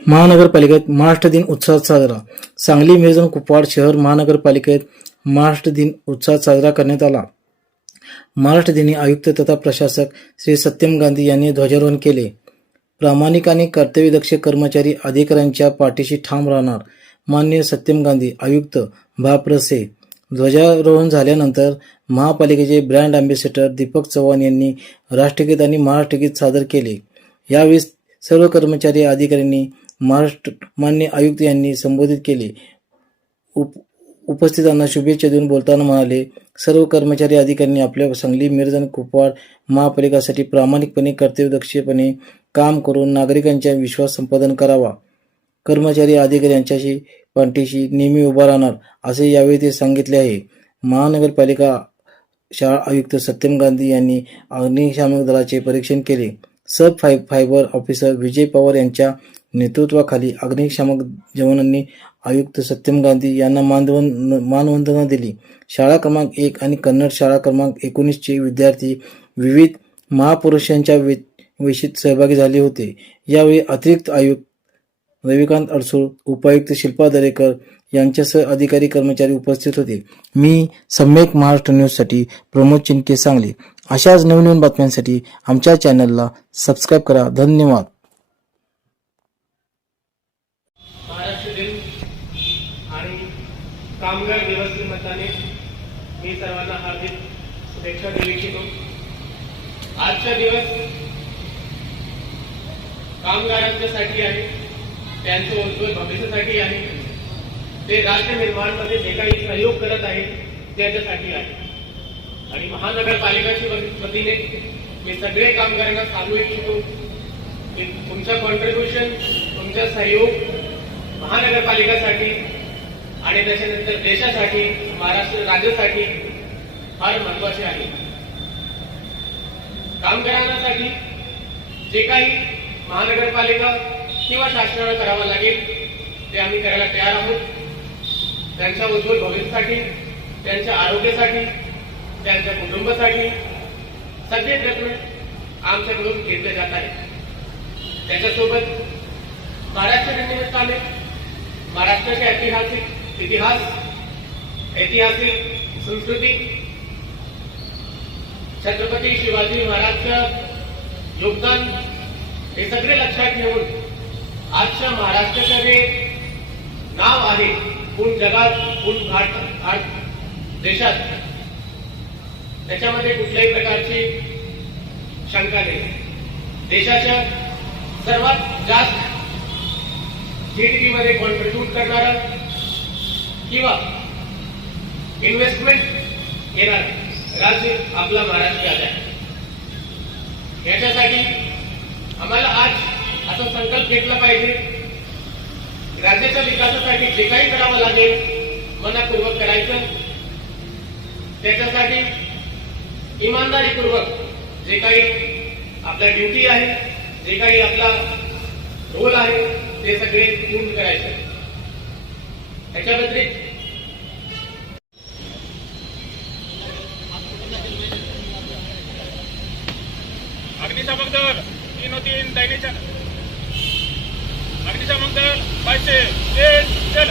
महानगरपालिकेत महाराष्ट्र दिन उत्साहात साजरा. सांगली मेजन कुपवाड शहर महानगरपालिकेत महाराष्ट्र दिन उत्साहात साजरा करण्यात आला. महाराष्ट्र दिनी आयुक्त तथा प्रशासक श्री सत्यम गांधी यांनी ध्वजारोहण केले. प्रामाणिक आणि कर्तव्यदक्ष कर्मचारी अधिकाऱ्यांच्या पाठीशी ठाम राहणार मान्य सत्यम गांधी आयुक्त भाप्रसे ध्वजारोहण झाल्यानंतर महापालिकेचे ब्रँड अँबॅसेडर दीपक चव्हाण यांनी राष्ट्रगीत आणि महाराष्ट्रगीत सादर केले. यावेळी सर्व कर्मचारी अधिकाऱ्यांनी महाराष्ट्र मान्य आयुक्त यांनी संबोधित केले. उप उपस्थितांना शुभेच्छा देऊन बोलताना म्हणाले सर्व कर्मचारी अधिकाऱ्यांनी आपल्या सांगली मिरज आणि कुपवाड महापालिकासाठी प्रामाणिकपणे कर्तव्यदक्षपणे काम करून नागरिकांचा विश्वास संपादन करावा. कर्मचारी अधिकारी यांच्याशी पाठीशी नेहमी उभा राहणार असे यावेळी ते सांगितले आहे. महानगरपालिका शाळा आयुक्त सत्यम गांधी यांनी अग्निशामक दलाचे परीक्षण केले. सब फाय फायबर ऑफिसर विजय पवार यांच्या नेतृत्वाखाली अग्निशामक जवानांनी आयुक्त सत्यम गांधी यांना मानवन मानवंदना दिली. शाळा क्रमांक एक आणि कन्नड शाळा क्रमांक एकोणीसचे विद्यार्थी विविध महापुरुषांच्या वे वेशीत सहभागी झाले होते. यावेळी अतिरिक्त आयुक्त रविकांत अडसूळ उपायुक्त शिल्पा दरेकर यांच्यासह अधिकारी कर्मचारी उपस्थित होते. मी सम्यक महाराष्ट्र न्यूजसाठी प्रमोद चिंके सांगली. अशाच नवीन नवीन बातम्यांसाठी आमच्या चॅनलला सबस्क्राईब करा. धन्यवाद महाराष्ट्र दिन आणि कामगार दिवस निमित्ताने मी सर्वांना हार्दिक शुभेच्छा देऊ इच्छितो. आजचा दिवस कामगारांच्यासाठी आहे त्यांचं उज्ज्वल भविष्यासाठी आहे. ते राज्य निर्माणमध्ये जे काही सहयोग करत आहेत त्याच्यासाठी आहे. आणि महानगरपालिकाच्या वतीने मी सगळे कामगारांना सांगू इच्छितो की तुमचं कॉन्ट्रीब्युशन तुमचा सहयोग महानगरपालिकासाठी आणि त्याच्यानंतर देशासाठी महाराष्ट्र राज्यासाठी फार महत्त्वाचे आहे. कामगारांसाठी जे काही महानगरपालिका किंवा शासनाला करावं लागेल ते आम्ही करायला तयार आहोत. त्यांच्या उज्ज्वल भविष्यासाठी त्यांच्या आरोग्यासाठी त्यांच्या कुटुंबासाठी सगळे प्रयत्न आमच्याकडून घेतले जात आहेत. त्याच्यासोबत महाराष्ट्र दिनिमित्ताने महाराष्ट्राचे ऐतिहासिक इतिहास ऐतिहासिक संस्कृती. छत्रपती शिवाजी महाराजचं योगदान हे सगळे लक्षात घेऊन आजच्या महाराष्ट्राचं जे नाव आहे पूर्ण जगात पूर्ण भारत देशात त्याच्यामध्ये कुठल्याही प्रकारची शंका नाही. देशाच्या सर्वात जास्त जीडीपी मध्ये कॉन्ट्रीब्यूट करणारा किंवा इन्व्हेस्टमेंट येणार. राज्य आपला महाराष्ट्र राज्य आहे. याच्यासाठी आम्हाला आज असा संकल्प घेतला पाहिजे. राज्याच्या विकासासाठी जे काही करावं लागेल मनापूर्वक करायचं. त्याच्यासाठी इमानदारीपूर्वक जे काही आपल्या ड्युटी आहे जे काही आपला रोल आहे ते सगळे पूर्ण करायचे. त्याच्या व्यतिरिक्त अग्निशामक दल तीन तीन दैनिक अग्निशामक दल पाचशे एक चल.